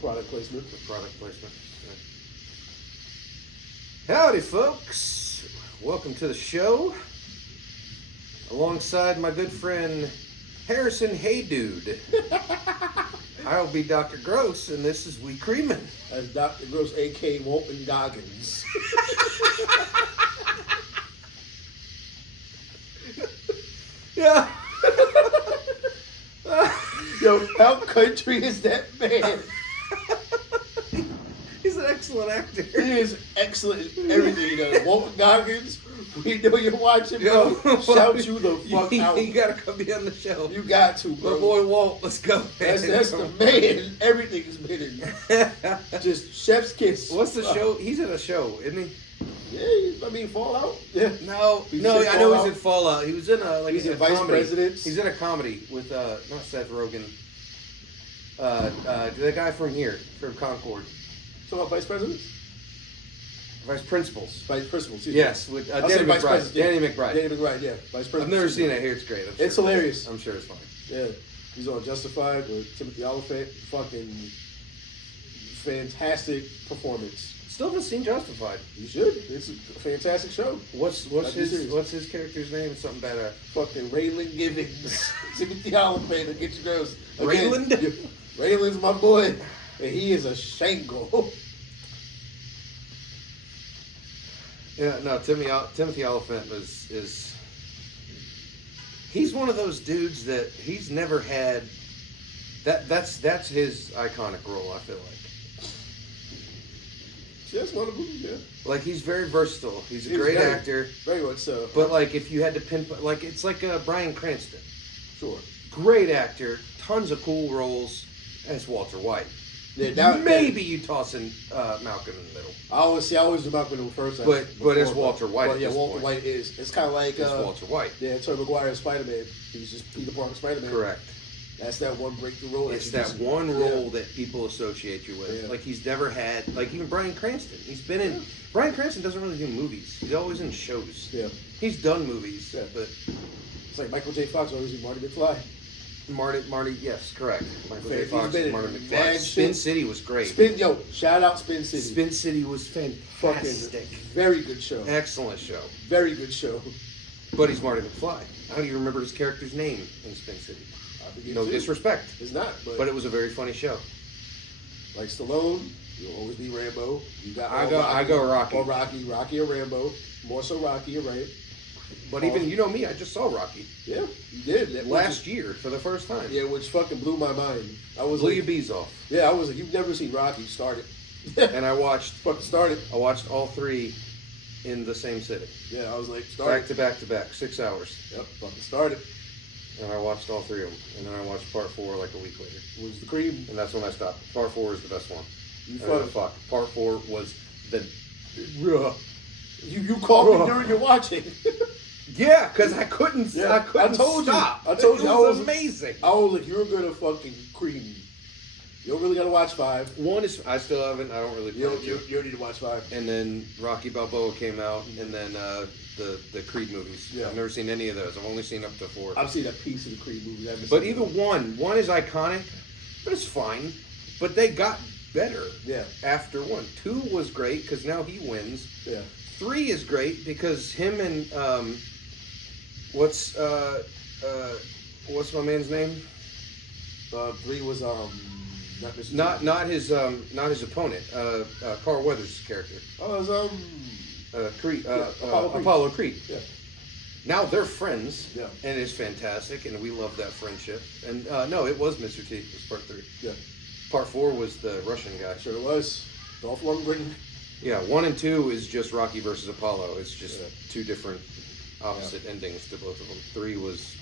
Product placement. Product placement. Howdy, folks. Welcome to the show. Alongside my good friend Harrison Hey Dude. I'll be Dr. Gross, and this is We Creamin'. As Dr. Gross, a.k.a. Walton Goggins. Yeah. Yo, how country is that man? He's an excellent actor. He is excellent in everything he does. Walton Goggins, we know you're watching, bro. Shout you the fuck out. You gotta come be on the show. You got to, bro. My boy Walt, let's go. That's the man. Everything is been in. Just chef's kiss. What's the show? He's in a show, isn't he? Yeah, I mean Fallout. Yeah. No, He's I in know Fallout. he's in Fallout. He was in He's in a Vice comedy. Presidents. He's in a comedy with not Seth Rogen. The guy from here, from Concord. Talking about Vice Presidents? Vice Principals. Vice Principals. Yes, with I'll Danny say Vice McBride. Presidents, yeah. Danny McBride. Danny McBride, yeah. Vice Presidents. I've never seen it. I hear it's great. I'm sure It's hilarious. I'm sure it's funny. Yeah. He's on Justified with Timothy Oliphant. Fucking fantastic performance. Still haven't seen Justified. You should. It's a fantastic show. What's his character's name? It's something better. Fucking Raylan Givens. Timothy Oliphant and Get Your Girls. Raylan? Raylan's my boy. And he is a shangle. Yeah, no, Timothy Oliphant is he's one of those dudes that he's never had that's his iconic role, I feel like. That's one of them, yeah. Like, he's very versatile. He's a great actor. Very much so. But, like, if you had to pinpoint, like, it's like Bryan Cranston. Sure. Great actor, tons of cool roles, as Walter White. Yeah, maybe you toss in Malcolm in the Middle. I always do Malcolm in the first. But as Walter White. But yeah, Walter White is. It's kind of like it's Walter White. Yeah, Tobey Maguire Spider-Man. He's just Peter Parker Spider-Man. Correct. That's that one breakthrough role. It's that one role that people associate you with. Yeah. Like, he's never had, like, even Bryan Cranston. He's been in. Bryan Cranston doesn't really do movies. He's always in shows. Yeah. He's done movies, but it's like Michael J. Fox always do Marty McFly. Marty, yes, correct. Michael J. Fox and Marty McFly. Spin shit. City was great. Shout out Spin City. Spin City was fantastic. Very good show. Excellent show. Very good show. But he's Marty McFly. I don't even remember his character's name in Spin City. No disrespect. It's not, but it was a very funny show. Like Stallone, you'll always be Rambo. You got I go Rocky. Or Rocky or Rambo. More so Rocky, you're right. But even, you know me, I just saw Rocky. Yeah, you did. Last year, for the first time. Yeah, which fucking blew my mind. I was blew your bees off. Yeah, I was like, you've never seen Rocky. Start it. And I watched... I watched all three in the same sitting. Yeah, I was like, start it. Back to back, 6 hours. Yep, fucking start it. And I watched all three of them. And then I watched part 4 like a week later. Was the cream. And that's when I stopped. Part 4 is the best one. Fuck. Part 4 was the... You called me during your watching. Yeah, because I couldn't stop. I told you. It was amazing. I was like, you're going to fucking cream. You don't really got to watch 5. 1 is... I still haven't. I don't really... You don't need to watch 5. And then Rocky Balboa came out. And then the Creed movies. Yeah. I've never seen any of those. I've only seen up to 4. I've seen a piece of the Creed movies. But even 1 is iconic. But it's fine. But they got better after 1. 2 was great because now he wins. Yeah. 3 is great because him and what's my man's name? 3 was not his opponent. Carl Weathers' character. Oh, it was Creed. Apollo Creed. Yeah. Now they're friends. Yeah. And it's fantastic, and we love that friendship. And no, it was Mr. T. It was part 3. Yeah. Part 4 was the Russian guy. Sure it was. Dolph Lundgren. Yeah, 1 and 2 is just Rocky versus Apollo. It's just 2 different opposite endings to both of them. 3 was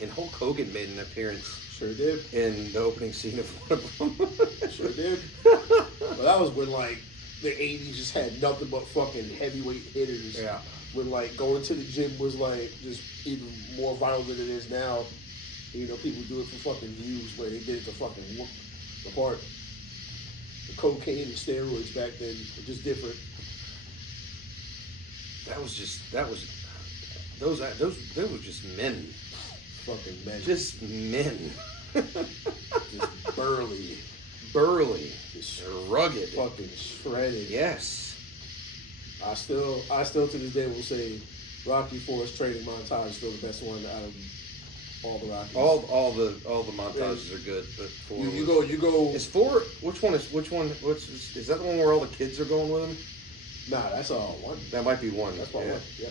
and Hulk Hogan made an appearance. Sure did. In the opening scene of one of them. Sure did. But that was when like the 80's just had nothing but fucking heavyweight hitters. Yeah. When like going to the gym was like just even more viral than it is now. You know, people do it for fucking views, where they did it to fucking whoop the part. The cocaine and steroids back then were just different. They were just men. Fucking men. Just men. Just burly. burly, Just rugged, fucking shredded. yes. I still to this day will say Rocky Forest training montage is still the best one out of all the Rockies. All the montages are good, but four. You go. Is four? Which one? Is that the one where all the kids are going with him? Nah, that's all one. That might be one. That's all one. Yeah.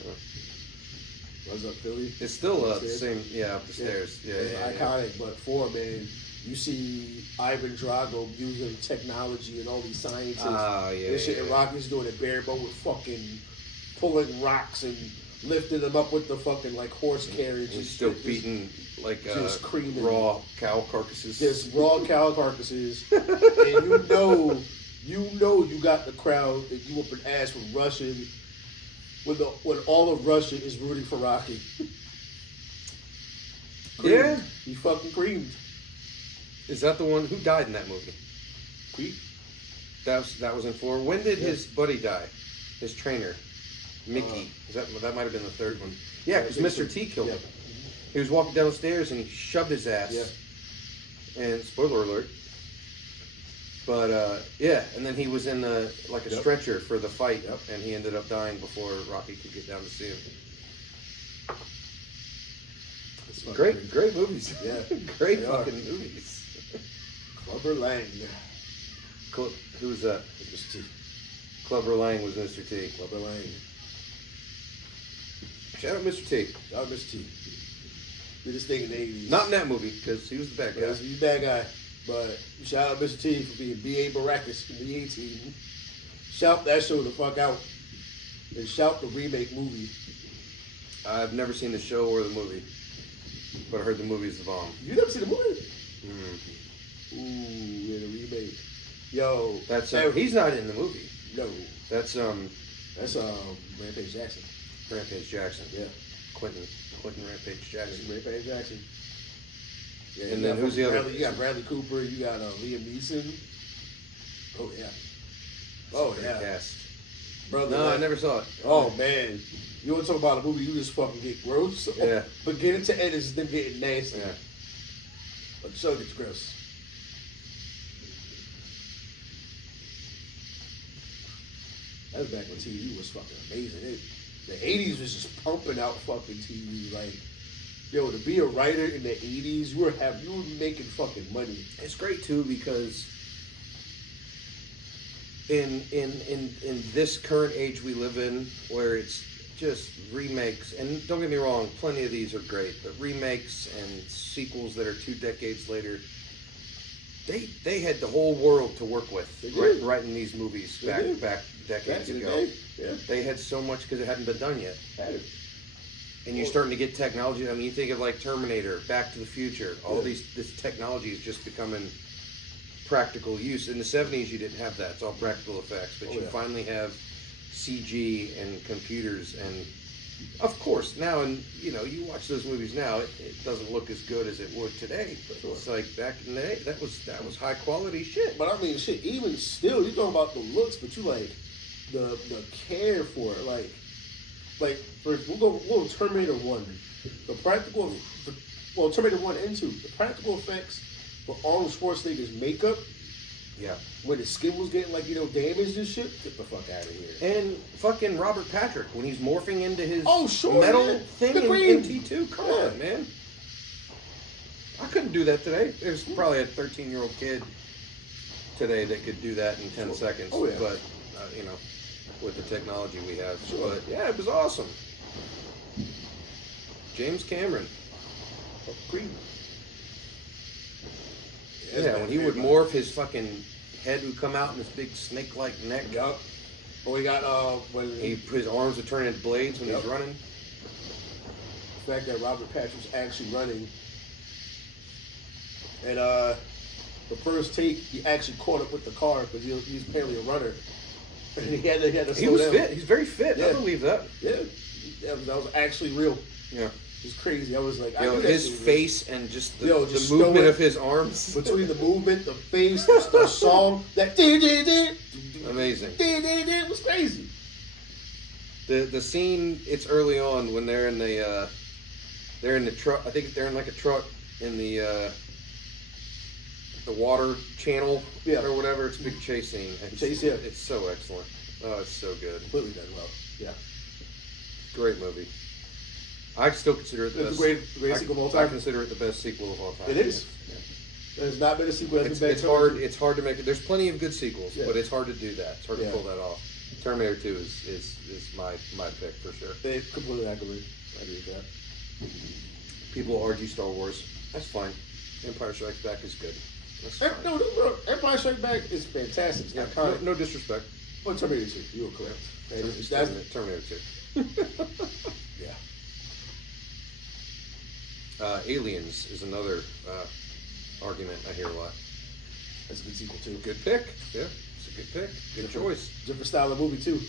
What's up, Philly? It's still the same. Yeah, up the stairs. Yeah, iconic. But four, man, you see Ivan Drago using technology and all these sciences. This shit, and Rocky's doing it barebone with fucking pulling rocks and lifting them up with the fucking like horse carriage. He's still beating like just creaming raw cow carcasses. Just raw cow carcasses, and you got the crowd that you whooping ass with Russian. When all of Russia is rooting for Rocky. Yeah. He fucking creamed. Is that the one who died in that movie? Creed? That was in 4. When did his buddy die? His trainer, Mickey. That might have been the third one. Yeah, because Mr. T killed him. He was walking down the stairs and he shoved his ass. Yeah. And spoiler alert. But and then he was in a stretcher for the fight, and he ended up dying before Rocky could get down to see him. Great movies. Yeah, great fucking movies. Clubber Lang. Who's that? Mr. T. Clubber Lang was Mr. T. Clubber Lang. Shout out Mr. T. Shout out Mr. T. Did this thing in the 80s. Not in that movie, because he was the bad guy. He's the bad guy. But shout out Mr. T for being B.A. Baracus in the A-Team. Shout that show the fuck out. And shout the remake movie. I've never seen the show or the movie. But I heard the movie's the bomb. You never seen the movie? Mm. Ooh, yeah, the remake. Yo. That's he's not in the movie. No. That's Rampage Jackson. Rampage Jackson. Yeah. Quentin Rampage Jackson. Rampage Jackson. Yeah, and then who's the other? You got Bradley Cooper. You got Liam Neeson. Oh yeah. Oh yeah. Cast. Brother, no, I never saw it. Oh man, you want to talk about a movie you just fucking get gross? Yeah. Beginning to end is them getting nasty. Yeah. But the show gets gross. That was back when TV was fucking amazing. The 80s was just pumping out fucking TV like. Yo, to be a writer in the 80s, you were making fucking money. It's great too because in this current age we live in, where it's just remakes, and don't get me wrong, plenty of these are great, but remakes and sequels that are 2 decades later, they had the whole world to work with writing these movies back decades ago. Yeah. They had so much because it hadn't been done yet. And you're starting to get technology. I mean, you think of like Terminator, Back to the Future. All this technology is just becoming practical use. In the 70s, you didn't have that. It's all practical effects. But you finally have CG and computers. And of course, now, and you watch those movies now, it doesn't look as good as it would today. But it's like back in the day, that was high quality shit. But I mean, shit, even still, you're talking about the looks, but you like the care for it. Like, we'll go Terminator 1. Terminator 1 and 2. The practical effects for Arnold Schwarzenegger's makeup. Yeah. When his skin was getting, damaged and shit. Get the fuck out of here. And fucking Robert Patrick, when he's morphing into his metal thing in T2. Come on, man. I couldn't do that today. There's probably a 13-year-old kid today that could do that in 10 seconds. Oh, yeah. But, with the technology we have. Sure. But yeah, it was awesome. James Cameron. Green. Yeah, when he would morph, his fucking head would come out in this big snake-like neck. Yup. Or we got when his arms would turn into blades when he's running. The fact that Robert Patrick's actually running, and the first take he actually caught up with the car because he's apparently a runner. And he had to slow down. Fit. He's very fit. Yeah. I believe that. Yeah, that was actually real. Yeah. It was crazy. I was like, his face and just the movement of his arms. Between the movement, the face, the song, that amazing. It was crazy. The scene, it's early on when they're in the truck. I think they're in like a truck in the the water channel Yeah. or whatever. It's a big chase scene. Yeah. It's so excellent. Oh, it's so good. Completely done well. Yeah. Great movie. I still consider it the It's best. a great sequel of all time. I consider it the best sequel of all time. It is. Yeah. There's not been a sequel that's been It's hard. It's hard to make it. There's plenty of good sequels, Yeah. but it's hard to do that. It's hard to Yeah. pull that off. Terminator 2 is my pick for sure. They completely agree. I agree with that. People argue Star Wars. That's fine. Empire Strikes Back is good. That's fine. No, Empire Strikes Back is fantastic. It's Yeah, iconic. no disrespect. Well, Terminator 2, you were correct. Hey, It's that's- Terminator 2. yeah. Aliens is another argument I hear a lot. That's a good sequel, too. Good pick. Yeah, it's a good pick. Good choice. Different style of movie, too.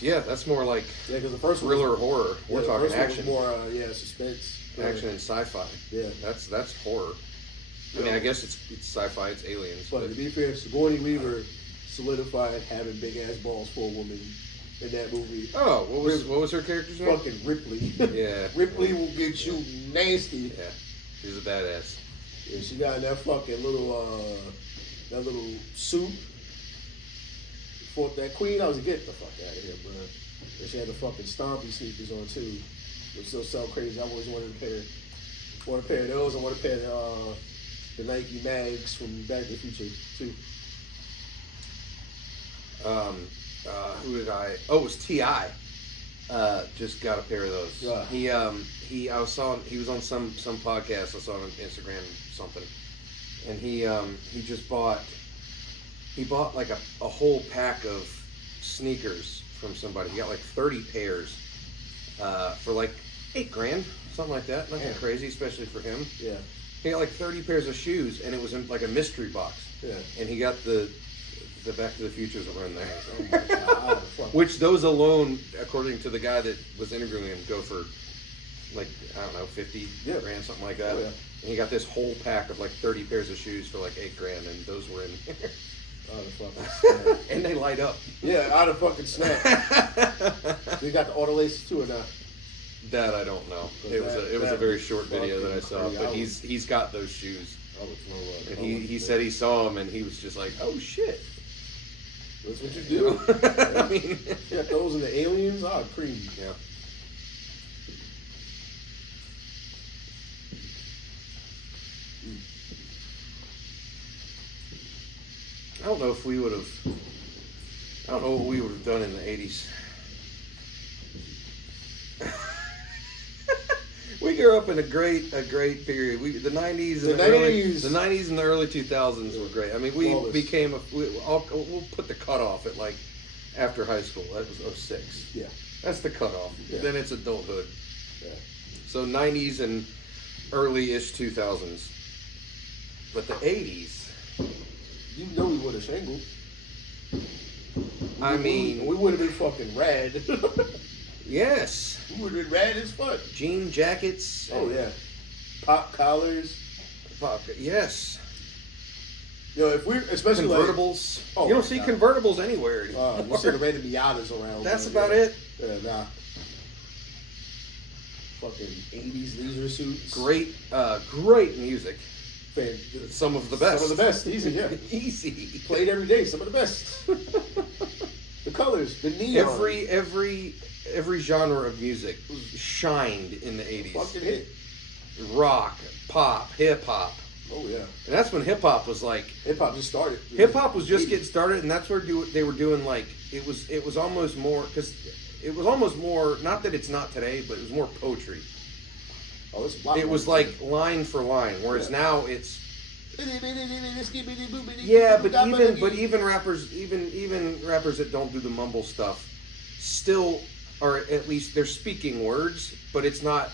Yeah, that's more like Yeah, because the first one thriller horror. We're the talking first one was action. more, suspense. Action and sci-fi. Yeah. That's horror. I mean, I guess it's sci-fi. It's aliens. But to be fair, Sigourney Weaver solidified having big ass balls for a woman in that movie. Oh, what was her character's name? Fucking Ripley. Yeah. Ripley will get you nasty. Yeah, she's a badass. Yeah, she got that fucking little suit. Fought that queen. I was like, get the fuck out of here, bro. And she had the fucking stompy sneakers on too. It was so crazy. I always wanted a pair of those. I want a pair of the Nike Mags from Back to the Future too. Who did I? Oh, it was T.I. Just got a pair of those. Yeah. He he was on some podcast. I saw on Instagram something, and he bought like a whole pack of sneakers from somebody. He got like 30 pairs for like $8,000, something like that. Nothing crazy, especially for him. Yeah. He got like 30 pairs of shoes, and it was in like a mystery box. Yeah. And he got the Back to the Futures were in there. Oh my God, fuck. Which those alone, according to the guy that was interviewing him, go for like, I don't know, 50 grand, something like that. Oh, yeah. And he got this whole pack of like 30 pairs of shoes for like $8,000, and those were in there. Oh, the fucking snap. And they light up. Yeah, out of fucking snap. You got all the laces too or not? That I don't know. It was a very short video that I saw, fucking but crazy. he's got those shoes. And he he said he saw them, and he was just like, oh shit. That's what you do. I mean, Yeah, those and the aliens are cream. yeah. I don't know if we would have. I don't know what we would have done in the 80s. We grew up in a great period. The 90s and the 90s and the early 2000s were great. I mean, we Flawless. became we'll put the cutoff at like after high school. That was 06. Yeah. That's the cutoff. Yeah. Then it's adulthood. Yeah. So 90s and early-ish 2000s. But the 80s, You know we would have shangled. I mean, we would have been fucking rad. yes. We would have been rad as fuck. Jean jackets. Oh yeah. Pop collars. Yes. Yo, if we're especially Convertibles. Like, oh you don't my see God. convertibles anywhere You anymore. see the random Miatas around. That's bro. about Yeah. it. Yeah, nah. Fucking 80s leisure suits. Great music. Fan, Some of the best. Some of the best. Easy, yeah. Easy. Played every day. Some of the best. The colors, the neon. Every genre of music shined in the 80s. Fucking hit. Rock, pop, hip hop. Oh yeah. And that's when hip hop was like Hip hop just started. hip hop was just getting started, and that's where they were doing like it was almost more because it was almost more, not that it's not today, but it was more poetry. Oh, it's a lot It more was than like line for line, whereas Yeah. now it's that. yeah, but even rappers that don't do the mumble stuff still are, at least they're speaking words, but it's not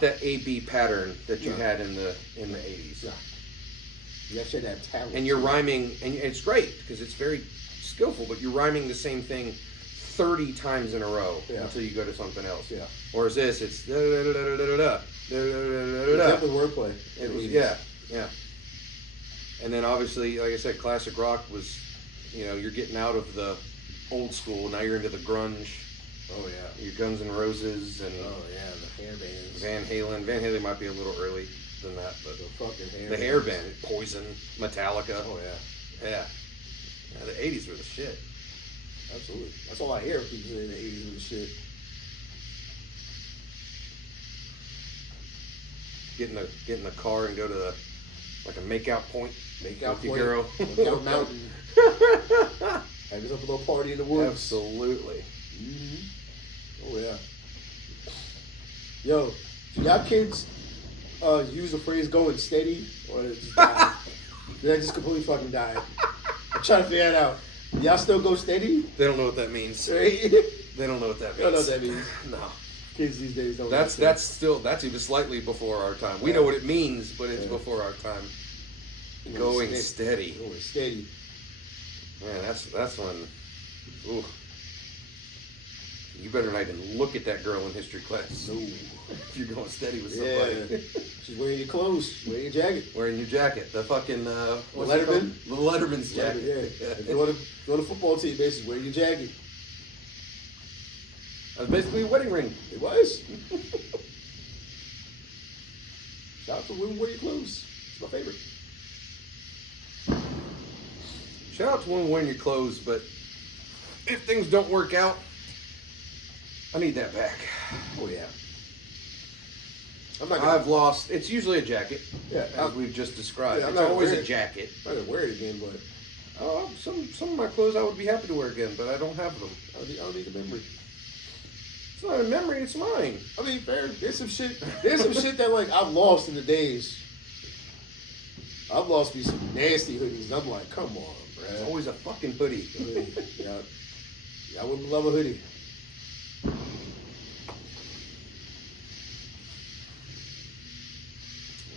that A-B pattern that you No. had in the 80s. Yeah. You actually have talent. And you're rhyming, and it's great because it's very skillful, but you're rhyming the same thing 30 times in a row until you go to something else. Yeah. Whereas this, it's da da da da da da da da. Definitely wordplay. It was yeah. And then obviously, like I said, classic rock was, you're getting out of the old school. Now you're into the grunge. Oh yeah. Your Guns N' Roses and Oh yeah, the hair bands. Van Halen. Van Halen might be a little early. than that, but The fucking hair. the hair band, Poison, Metallica. Oh yeah. Yeah. Yeah, the 80's were the shit. Absolutely. That's all I hear people say in the 80s and shit. Get in the car and go to the, like a makeout point. Make-out with your point. girl. Make-out mountain. Have yourself a little party in the woods. Absolutely. Mm-hmm. Oh yeah. Yo, do y'all kids use the phrase "going steady" or did it just die? Did that just completely fucking die? I'm trying to figure that out. Y'all still go steady? They don't know what that means. Right? They don't know what that means. I don't know what that means. No. Kids these days don't. That's even slightly before our time. We know what it means, but it's before our time. Going steady. Going steady. Man, that's when. Ooh. You better not even look at that girl in history class. No. If you're going steady with somebody. Yeah. She's wearing your clothes. She's wearing your jacket. Wearing your jacket. The fucking what's Letterman? it called? The Letterman's jacket. Yeah. If you want to football team basis, wear your jacket. That was basically a wedding ring. It was. Shout out to women wear your clothes. It's my favorite. Shout out to women wearing your clothes, but if things don't work out, I need that back. Oh yeah. I'm not. I've lost. It's usually a jacket, Yeah, as we've just described. Yeah, I'm it's not always wearing a it. jacket. I'm not gonna wear it again, but Some of my clothes I would be happy to wear again, but I don't have them. I don't need the memory. It's not a memory. It's mine. I mean, there's some shit. There's some shit that like I've lost in the days. I've lost me some nasty hoodies. And I'm like, come on, It's bro. always a fucking hoodie. I wouldn't love a hoodie.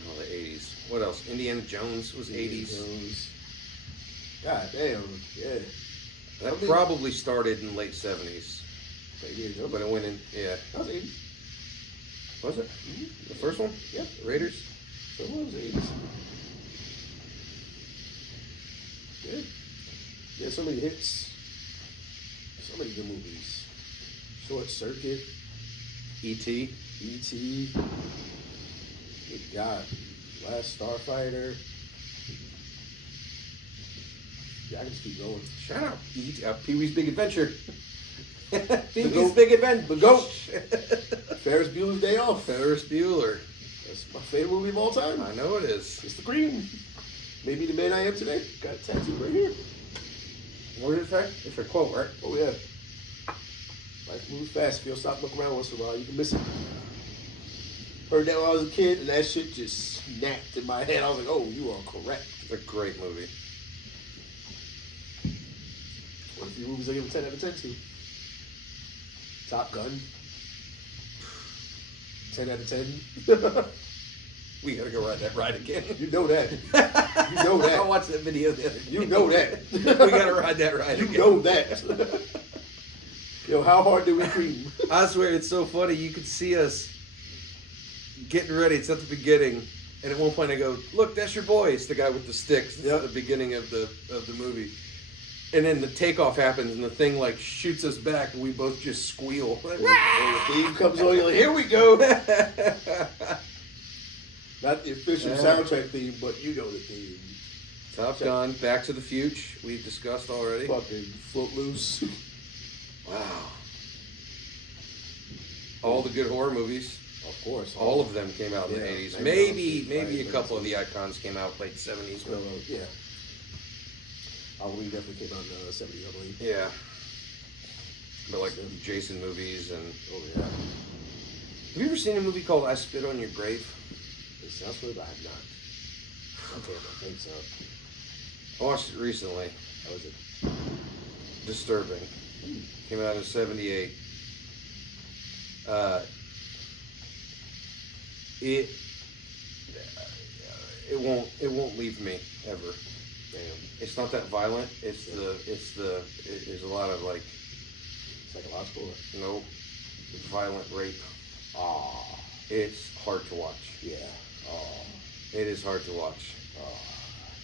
Oh, the 80s. What else? Indiana Jones was 80s. God damn, yeah. That probably started in late 70s. But it went in, yeah. That was 80s. Was it? Mm-hmm. The first one? Yeah. Raiders? So it was 80s. Yeah. Yeah, so many hits. So many good movies. Short Circuit, E.T. E.T. Good God. Last Starfighter. Yeah, I can just keep going. Shout out. Pee-wee's Big Adventure. Pee-wee's goat. Big Adventure. The GOAT. Ferris Bueller's Day Off. Ferris Bueller. That's my favorite movie of all time. I know it is. Mr. Green. Maybe the man I am today. Got a tattoo right here. What did it say? It's a quote, right? Oh, yeah. Life moves fast. If you'll stop looking around once in a while, you can miss it. Heard that when I was a kid, and that shit just snapped in my head. I was like, oh, you are correct. It's a great movie. One of the few movies I give a 10 out of 10 to. Top Gun. 10 out of 10. We gotta go ride that ride again. You know that. You know I that. watched that video the other day. You know that. We gotta ride that ride You again. know that. Yo, how hard did we cream? I swear, it's so funny. You could see us getting ready. It's at the beginning, and at one point I go, "Look, that's your boy." It's the guy with the sticks. It's at the beginning of the movie, and then the takeoff happens, and the thing like shoots us back, and we both just squeal. And the theme comes on, you're like, here we go. Not the official soundtrack theme, but you know the theme. Top Gun, Back to the Future, we've discussed already. Fucking Footloose. Wow. All the good horror movies. Of course. All of them came out in the Yeah, 80s. maybe Maybe a not. couple of the icons came out late 70s. But Yeah. Halloween definitely came out in the 70s, I believe. yeah. But like Jason movies and... Oh, yeah. Have you ever seen a movie called I Spit on Your Grave? It sounds good, but I have not. Okay, I don't think so. I watched it recently. How was it? Disturbing. Came out in 78. It won't leave me ever. Damn. It's not that violent. There's a lot of like Psychological? nope, violent rape. Ah. It's hard to watch. Yeah. Oh. It is hard to watch. Oh.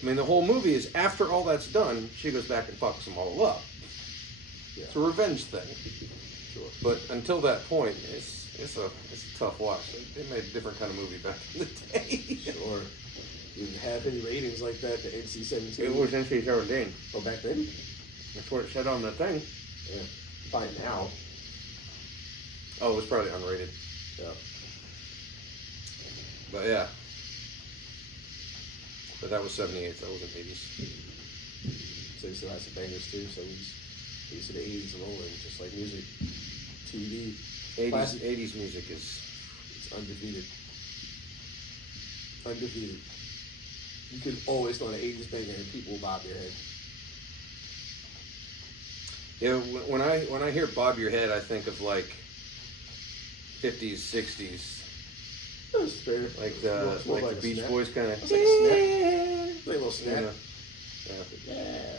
I mean, the whole movie is after all that's done, she goes back and fucks them all up. Yeah. It's a revenge thing. Sure. But until that point, it's it's a tough watch. They made a different kind of movie back in the day. Sure. You didn't have any ratings like that, the NC-17. It was NC-17. Oh, back then? That's what it said on the thing. Yeah. Probably now. Oh, it was probably unrated. Yeah. But yeah. But that was 78, so that wasn't 80s. So he still has some bangers too. So he's to the 80s and rolling, just like music, TV. 80s music is it's undefeated. Undefeated. You can always throw an 80s banger and people will bob their head. Yeah, when I hear bob your head, I think of like 50s, 60s, That's fair. like It's more the Beach Boys kind of. It's like a snap. Like a little snap. Yeah. Yeah.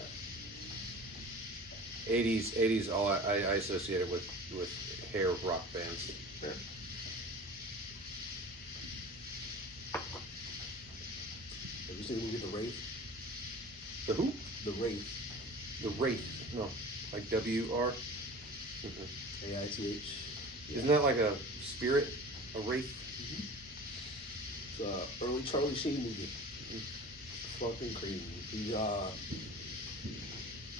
80s. All I associate it with hair rock bands. Yeah. Have you seen the movie The Wraith? The who? The Wraith. The Wraith. No, like WR. AITH. Isn't that like a spirit? A wraith? It's an early Charlie Sheen movie. Fucking crazy.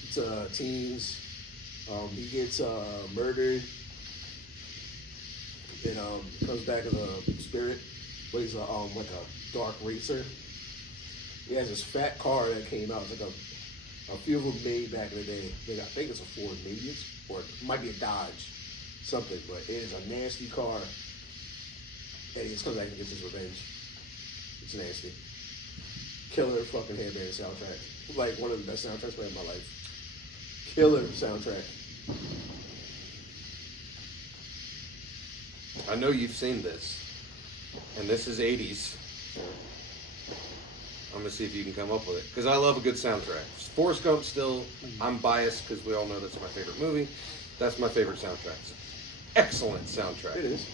It's teens. He gets murdered. And comes back as a spirit, but he's like a dark racer. He has this fat car that came out. It's like a few of them made back in the day. I think it's a Ford, maybe it's, or it might be a Dodge, something. But it is a nasty car, and he just comes back and gets his revenge. It's nasty. Killer fucking Handband soundtrack. Like one of the best soundtracks played in my life. Killer soundtrack. I know you've seen this, and this is 80s. I'm gonna see if you can come up with it, because I love a good soundtrack. Forrest Gump still, I'm biased because we all know that's my favorite movie. That's my favorite soundtrack. Excellent soundtrack. It is.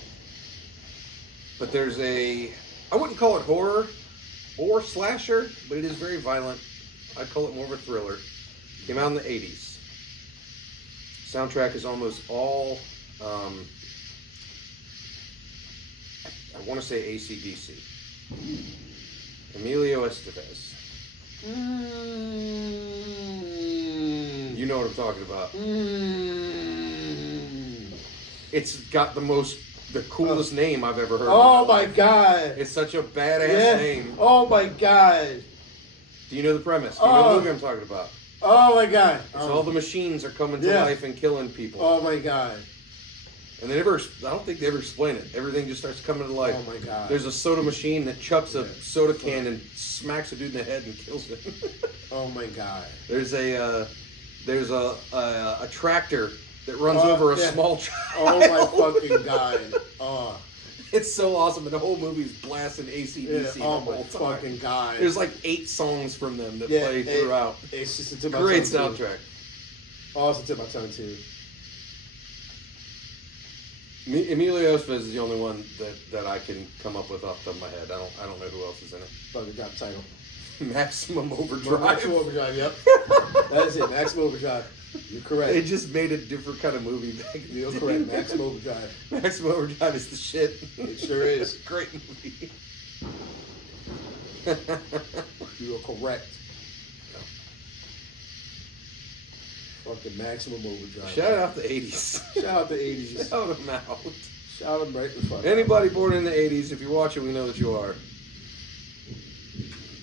But there's I wouldn't call it horror or slasher, but it is very violent. I'd call it more of a thriller. Came out in the 80s. Soundtrack is almost all, I want to say AC/DC. Emilio Estevez. You know what I'm talking about. It's got the coolest name I've ever heard. Oh my god! It's such a badass name. Oh my god! Do you know the premise? Do you know the movie I'm talking about? Oh my god! It's all the machines are coming to life and killing people. Oh my god! And I don't think they ever explain it. Everything just starts coming to life. Oh my god! There's a soda machine that chucks a soda can and smacks a dude in the head and kills him. Oh my god! There's a tractor that runs over a small child. Oh my fucking god! Oh. It's so awesome, and the whole movie's blasting AC/DC. Oh my fucking god! There's like 8 songs from them that play throughout. It's just a tip great soundtrack. Oh, it's a tip my tongue too. Emilio Estevez is the only one that I can come up with off the top of my head. I don't know who else is in it. Fucking got the title. Maximum Overdrive. Maximum Overdrive. Yep. That is it. Maximum Overdrive. You're correct. They just made a different kind of movie back in the You're day. correct. Maximum Overdrive. Maximum Overdrive is the shit. It sure is. Great movie. You are correct. Fucking Maximum Overdrive. Shout out the 80s. Shout out the 80s. Shout them out. Shout them right the fuck out. Anybody born in the 80s, if you're watching, we know that you are.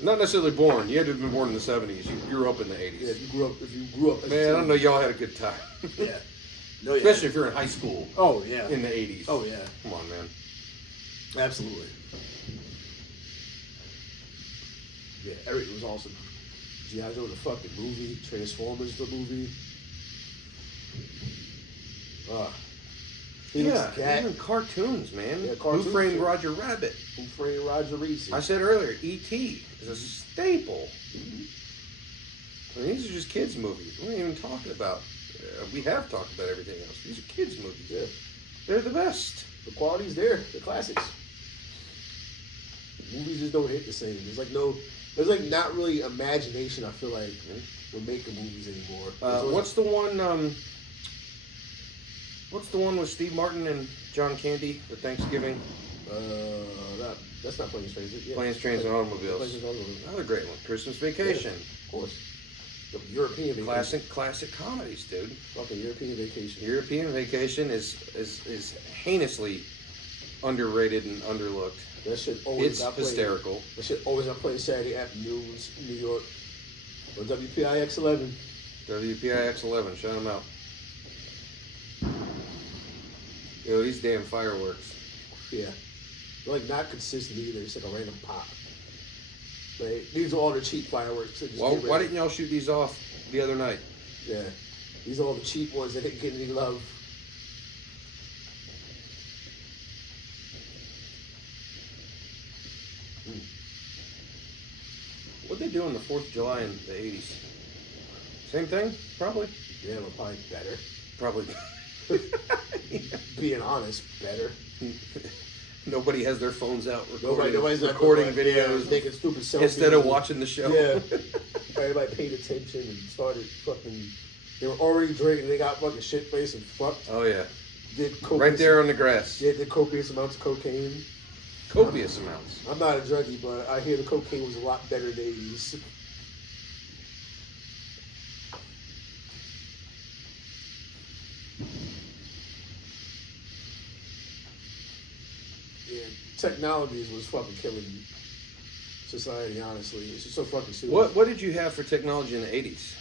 Not necessarily born. You had to have been born in the 70s. You grew up in the 80s. Yeah, if you grew up. Man, I know y'all had a good time. Yeah. No, yeah. Especially if you're in high school. Oh, yeah. In the 80s. Oh, yeah. Come on, man. Absolutely. Yeah, everything was awesome. G.I. Joe the fucking movie. Transformers the movie. Even cartoons, man. Yeah, cartoons. Who Framed Roger Rabbit? Who Framed Roger Reese? I said earlier, E.T. is a staple. I mean, these are just kids' movies. We ain't even talking about. We have talked about everything else. These are kids' movies. Yeah. They're the best. The quality's there. The classics. The movies just don't hit the same. There's like not really imagination, I feel like, when making movies anymore. What's the one, What's the one with Steve Martin and John Candy for Thanksgiving? That's not Planes, Trains. Yeah. Planes, Trains, and Automobiles. Planes, Trains, and Automobiles. Another great one. Christmas Vacation. Yeah, of course. The European Vacation. Classic comedies, dude. Fucking European Vacation. European Vacation is heinously underrated and underlooked. That shit always It's hysterical. That shit always got played Saturday afternoons in New York. On WPIX 11. WPIX 11, shout them out. Yo, these damn fireworks. Yeah. They're like not consistent either. It's like a random pop. Like, these are all the cheap fireworks. Why didn't y'all shoot these off the other night? Yeah. These are all the cheap ones that didn't get any love. What'd they do on the 4th of July in the 80s? Same thing? Probably. Yeah, but probably better. Probably. Being honest, better. Nobody has their phones out Nobody's recording videos, making stupid selfies instead of watching the show. Yeah. Everybody paid attention and started fucking. They were already drinking. They got fucking shit faced and fucked. Oh yeah. Did copious, right there on the grass. Yeah, did copious amounts of cocaine. Copious amounts. I'm not a junkie, but I hear the cocaine was a lot better in the 80s. Yeah, technologies was fucking killing society, honestly. It's just so fucking stupid. What did you have for technology in the 80s?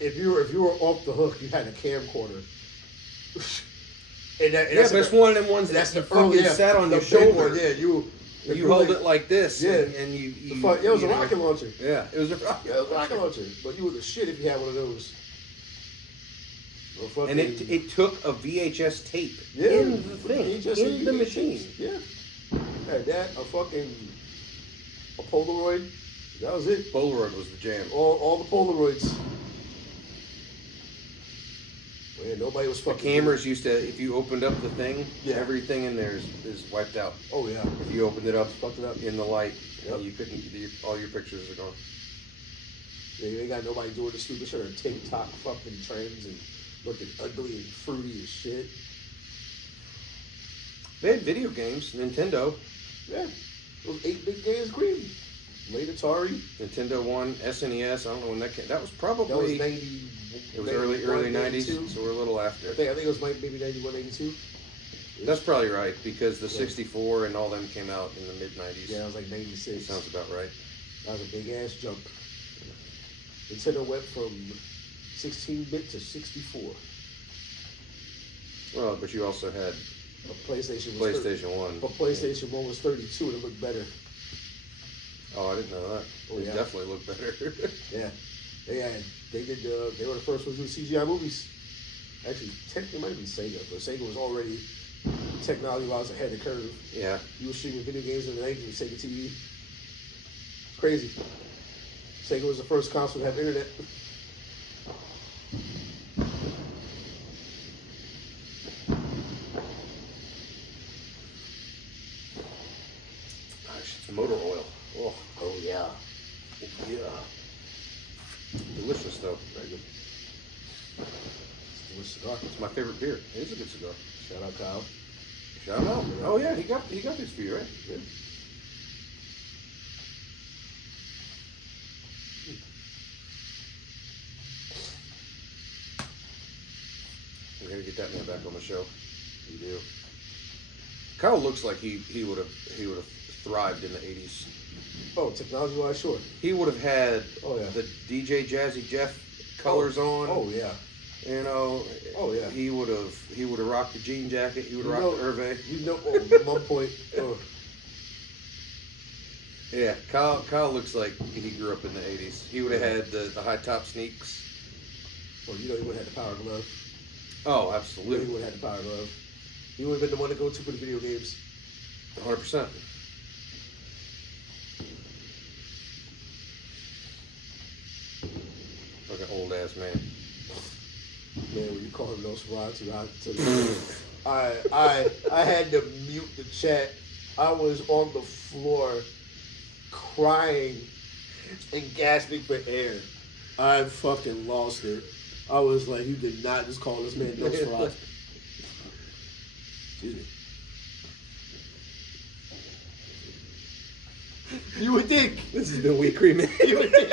If you were off the hook, you had a camcorder. But it's one of them ones that you fucking sat on your shoulder. Yeah, you held it like this. Yeah, and you it was a rocket launcher. Yeah, it was a rocket launcher. But you were the shit if you had one of those. And it took a VHS tape in the thing, in the machine. Yeah. Had that, a Polaroid. That was it. Polaroid was the jam. All the Polaroids. Man, nobody was fucking. The cameras used to, if you opened up the thing, everything in there is wiped out. Oh yeah. If you opened it up, fucked it up in the light, you couldn't. All your pictures are gone. Yeah, you ain't got nobody doing the stupid shit or TikTok fucking trends and looking ugly and fruity as shit. They had video games, Nintendo. Yeah, those 8-bit games, green. Late Atari. Nintendo 1, SNES. I don't know when that came. That was probably. That was 90. It was early 90s, so we're a little after. I think it was maybe 91, 92. That's probably right, because the 64 and all them came out in the mid 90s. Yeah, it was like 96. Sounds about right. That was a big ass jump. Nintendo went from 16-bit to 64. Well, but you also had PlayStation 1. But PlayStation 1 was 32 and it looked better. Oh, I didn't know that. It definitely looked better. Yeah. They were the first ones to do CGI movies. Actually, technically it might have been Sega, but Sega was already technology-wise ahead of the curve. Yeah. You were streaming video games in the 90s with Sega TV. It's crazy. Sega was the first console to have internet. It's motor oil. Oh yeah. Yeah. Delicious though. Very good. It's a delicious cigar. It's my favorite beer. It is a good cigar. Shout out Kyle. Shout out. Oh yeah, he got this for you, right? Yeah. We gotta get that man back on the show. We do. Kyle looks like he would have thrived in the 80s. Oh, technology-wise, sure. He would have had the DJ Jazzy Jeff colors on. Oh yeah. You know. Oh yeah. He would have rocked the jean jacket. He would have rocked the Hervé. You know, one point. Oh. Yeah, Kyle looks like he grew up in the 80s. He would have had the high top sneaks. Well, you know he would have had the power glove. Oh, absolutely. He would have had the power glove. He would have been the one to go to for the video games. 100%. Like an old ass man. Man, when you call him Nosferatu, I had to mute the chat. I was on the floor crying and gasping for air. I fucking lost it. I was like, you did not just call this man Nosferatu. Excuse me. You would think. This has been Weekly Man. You would think.